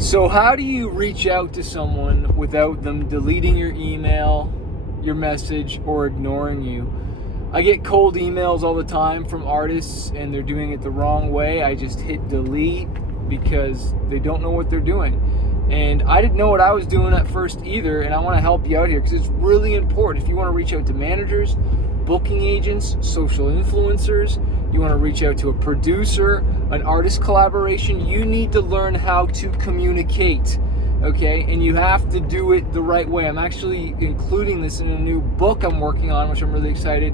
So how do you reach out to someone without them deleting your email, your message, or ignoring you? I get cold emails all the time from artists and they're doing it the wrong way. I just hit delete because they don't know what they're doing. And I didn't know what I was doing at first either, and I want to help you out here because it's really important. If you want to reach out to managers, booking agents, social influencers, you want to reach out to a producer, an artist collaboration, you need to learn how to communicate, okay? And you have to do it the right way. I'm actually including this in a new book I'm working on, which I'm really excited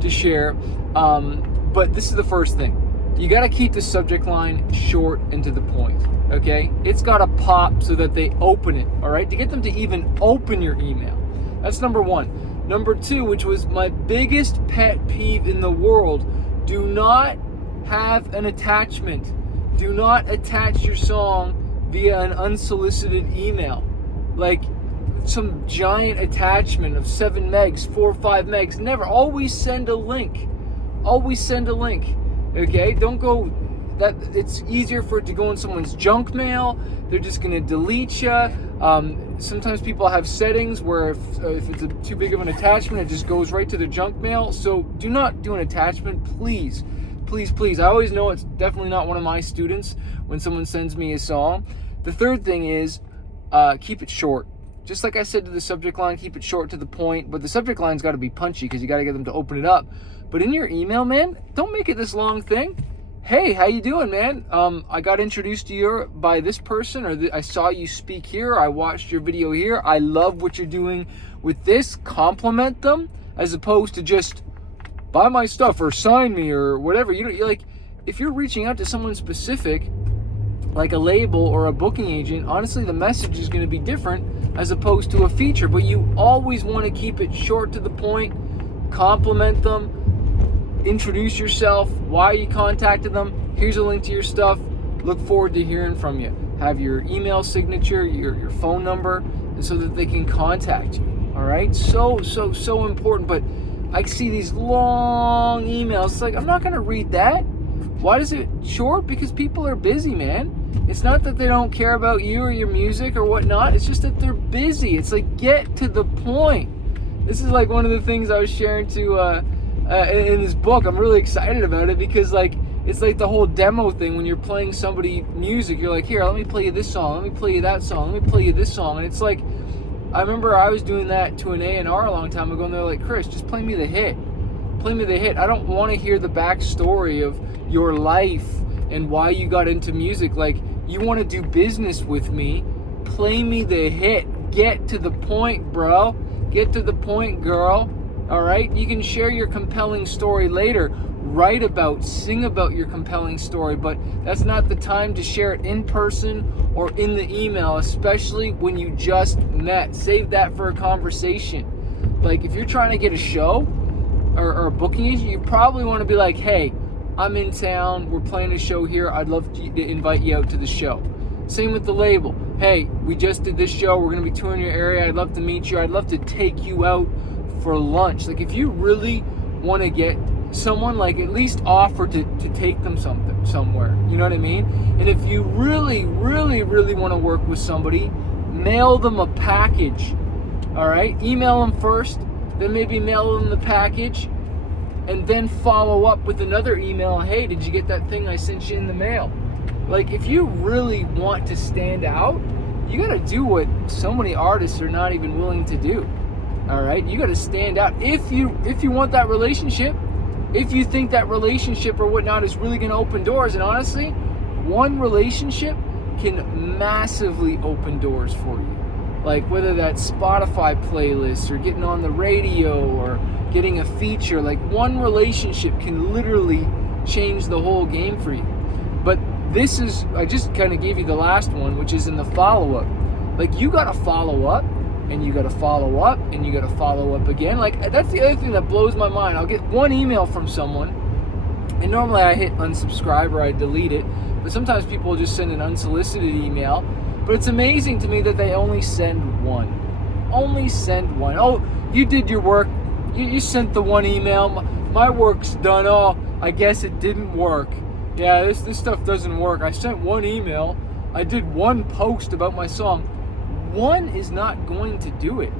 to share. But this is the first thing. You got to keep the subject line short and to the point, okay? It's got to pop so that they open it, all right? To get them to even open your email. That's number one. Number two, which was my biggest pet peeve in the world, do not have an attachment. Do not attach your song via an unsolicited email. Like some giant attachment of 7 megs, 4 or 5 megs. Never. Always send a link. Always send a link. Okay? Don't go... That it's easier for it to go in someone's junk mail. They're just going to delete you. Sometimes people have settings where if it's too big of an attachment, it just goes right to their junk mail. So do not do an attachment, please. Please, please. I always know it's definitely not one of my students when someone sends me a song. The third thing is keep it short. Just like I said to the subject line, keep it short to the point. But the subject line's got to be punchy because you got to get them to open it up. But in your email, man, don't make it this long thing. Hey, how you doing, man? I got introduced to you by this person, or I saw you speak here. I watched your video here. I love what you're doing with this. Compliment them as opposed to just buy my stuff or sign me or whatever. You're like, if you're reaching out to someone specific, like a label or a booking agent, honestly, the message is going to be different as opposed to a feature. But you always want to keep it short to the point. Compliment them. Introduce yourself, why you contacted them, here's a link to your stuff, look forward to hearing from you. Have your email signature, your phone number, and so that they can contact you, all right? So important, but I see these long emails. It's like, I'm not going to read that. Why is it short? Because people are busy, man. It's not that they don't care about you or your music or whatnot. It's just that they're busy. It's like, get to the point. This is like one of the things I was sharing to... in this book. I'm really excited about it because it's like the whole demo thing. When you're playing somebody music, you're like, here, let me play you this song, let me play you that song, let me play you this song. And it's like, I remember I was doing that to an A&R a long time ago, and they're like, Chris, just play me the hit. Play me the hit. I don't want to hear the backstory of your life and why you got into music. Like, you want to do business with me, play me the hit. Get to the point, bro. Get to the point, girl. All right, you can share your compelling story later, write about, sing about your compelling story, but that's not the time to share it in person or in the email, especially when you just met. Save that for a conversation. Like if you're trying to get a show or a booking agent, you probably want to be like, hey, I'm in town, we're playing a show here, I'd love to invite you out to the show. Same with the label. Hey, we just did this show, we're going to be touring your area, I'd love to meet you, I'd love to take you out for lunch. Like if you really want to get someone, like at least offer to take them somewhere, you know what I mean? And if you really want to work with somebody, mail them a package. All right, email them first, then maybe mail them the package, and then follow up with another email. Hey, did you get that thing I sent you in the mail? Like if you really want to stand out, you got to do what so many artists are not even willing to do. All right, you got to stand out. If you want that relationship, if you think that relationship or whatnot is really going to open doors, and honestly, one relationship can massively open doors for you. Like whether that's Spotify playlists or getting on the radio or getting a feature, like one relationship can literally change the whole game for you. But this is, I just kind of gave you the last one, which is in the follow-up. Like you got to follow up. And you got to follow up, and you got to follow up again. Like that's the other thing that blows my mind. I'll get one email from someone, and normally I hit unsubscribe or I delete it. But sometimes people just send an unsolicited email. But it's amazing to me that they only send one. Only send one. Oh, you did your work. You sent the one email. My work's done. Oh, I guess it didn't work. Yeah, this stuff doesn't work. I sent one email. I did one post about my song. One is not going to do it.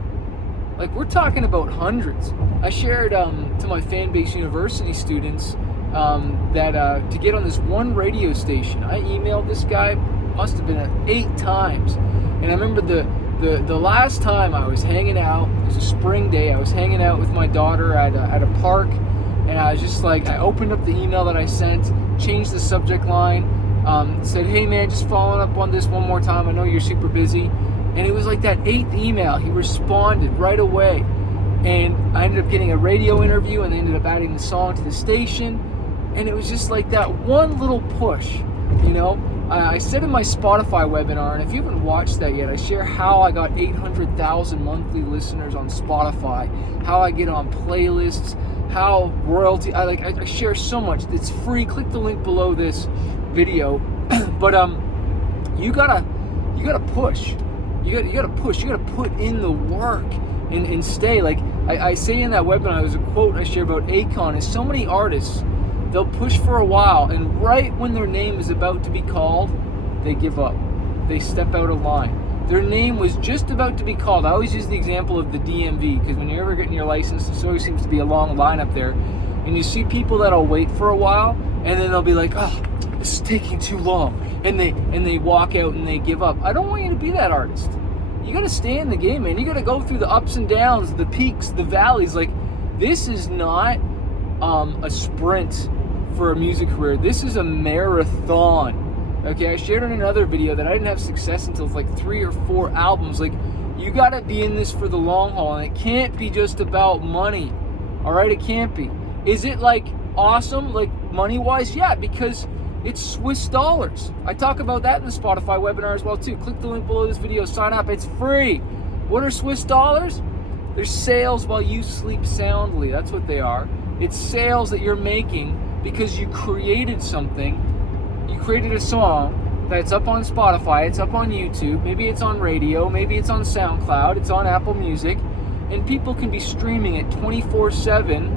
Like, we're talking about hundreds. I shared to my Fanbase University students that to get on this one radio station, I emailed this guy, must have been 8 times. And I remember the last time I was hanging out, it was a spring day, I was hanging out with my daughter at a park, and I was just like, I opened up the email that I sent, changed the subject line, said, hey man, just following up on this one more time, I know you're super busy. And it was like that 8th email, he responded right away. And I ended up getting a radio interview, and they ended up adding the song to the station. And it was just like that one little push, you know. I said in my Spotify webinar, and if you haven't watched that yet, I share how I got 800,000 monthly listeners on Spotify, how I get on playlists, how royalty, I share so much. It's free. Click the link below this video. But you gotta push. You gotta push. You gotta put in the work and stay. Like I say in that webinar, there's a quote I share about Akon. Is so many artists, they'll push for a while, and right when their name is about to be called, they give up. They step out of line. Their name was just about to be called. I always use the example of the DMV, because when you're ever getting your license, there always seems to be a long line up there. And you see people that'll wait for a while, and then they'll be like, oh, this is taking too long. And they walk out and they give up. I don't want you to be that artist. You gotta stay in the game, man. You gotta go through the ups and downs, the peaks, the valleys. Like, this is not a sprint for a music career. This is a marathon. Okay, I shared in another video that I didn't have success until like 3 or 4 albums. Like, you gotta be in this for the long haul, and it can't be just about money. All right, it can't be. Is it like awesome, like money-wise? Yeah, because it's Swiss dollars. I talk about that in the Spotify webinar as well too. Click the link below this video, sign up. It's free. What are Swiss dollars? They're sales while you sleep soundly. That's what they are. It's sales that you're making because you created something. You created a song that's up on Spotify, it's up on YouTube, maybe it's on radio, maybe it's on SoundCloud, it's on Apple Music, and people can be streaming it 24/7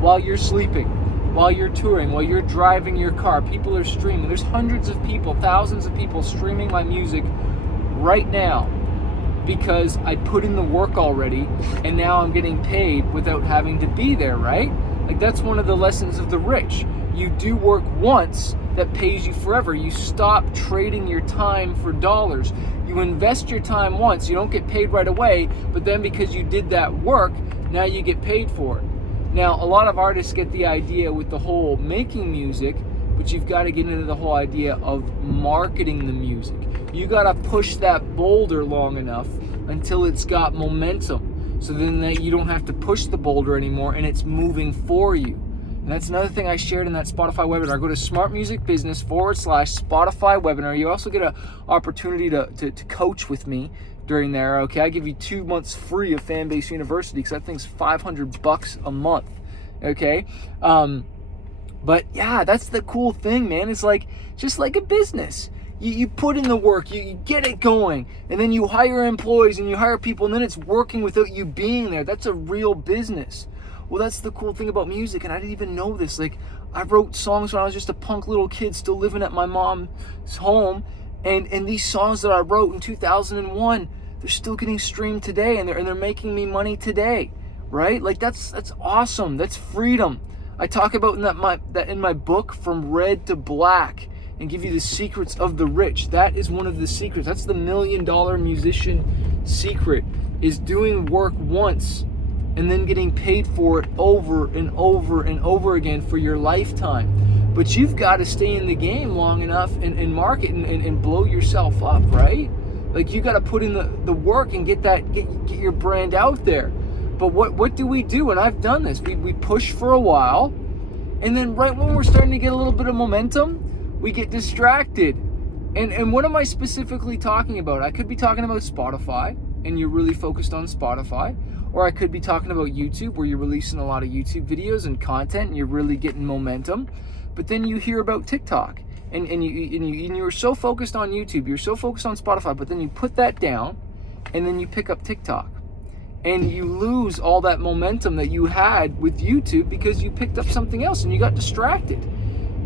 while you're sleeping, while you're touring, while you're driving your car. People are streaming. There's hundreds of people, thousands of people streaming my music right now because I put in the work already, and now I'm getting paid without having to be there, right? Like, that's one of the lessons of the rich. You do work once that pays you forever. You stop trading your time for dollars. You invest your time once. You don't get paid right away, but then because you did that work, now you get paid for it. Now, a lot of artists get the idea with the whole making music, but you've got to get into the whole idea of marketing the music. You got to push that boulder long enough until it's got momentum, so then that you don't have to push the boulder anymore and it's moving for you. And that's another thing I shared in that Spotify webinar. Go to smartmusicbusiness/Spotify webinar. You also get an opportunity to coach with me during there. Okay, I give you 2 months free of Fanbase University because that thing's $500 a month. Okay, but yeah, that's the cool thing, man. It's like just like a business. You put in the work, you get it going, and then you hire employees and you hire people, and then it's working without you being there. That's a real business. Well, that's the cool thing about music, and I didn't even know this. Like, I wrote songs when I was just a punk little kid still living at my mom's home, and these songs that I wrote in 2001, they're still getting streamed today, and they're making me money today, right? Like, that's awesome. That's freedom. I talk about that in my book, From Red to Black, and give you the secrets of the rich. That is one of the secrets. That's the $1 million musician secret, is doing work once and then getting paid for it over and over and over again for your lifetime. But you've got to stay in the game long enough and market and blow yourself up, right? Like, you got to put in the work and get your brand out there. But what do we do? And I've done this. We push for a while, and then right when we're starting to get a little bit of momentum, we get distracted. And what am I specifically talking about? I could be talking about Spotify, and you're really focused on Spotify. Or I could be talking about YouTube, where you're releasing a lot of YouTube videos and content, and you're really getting momentum. But then you hear about TikTok, and you're so focused on YouTube, you're so focused on Spotify, but then you put that down, and then you pick up TikTok, and you lose all that momentum that you had with YouTube because you picked up something else and you got distracted.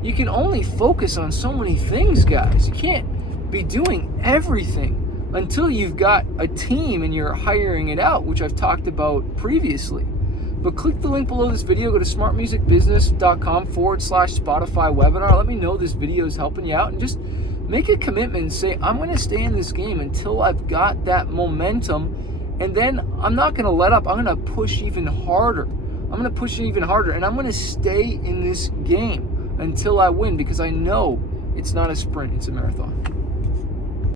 You can only focus on so many things, guys. You can't be doing everything until you've got a team and you're hiring it out, which I've talked about previously. But click the link below this video, go to smartmusicbusiness.com/Spotify webinar. Let me know this video is helping you out, and just make a commitment and say, I'm going to stay in this game until I've got that momentum, and then I'm not going to let up. I'm going to push even harder. I'm going to push even harder, and I'm going to stay in this game until I win, because I know it's not a sprint, it's a marathon.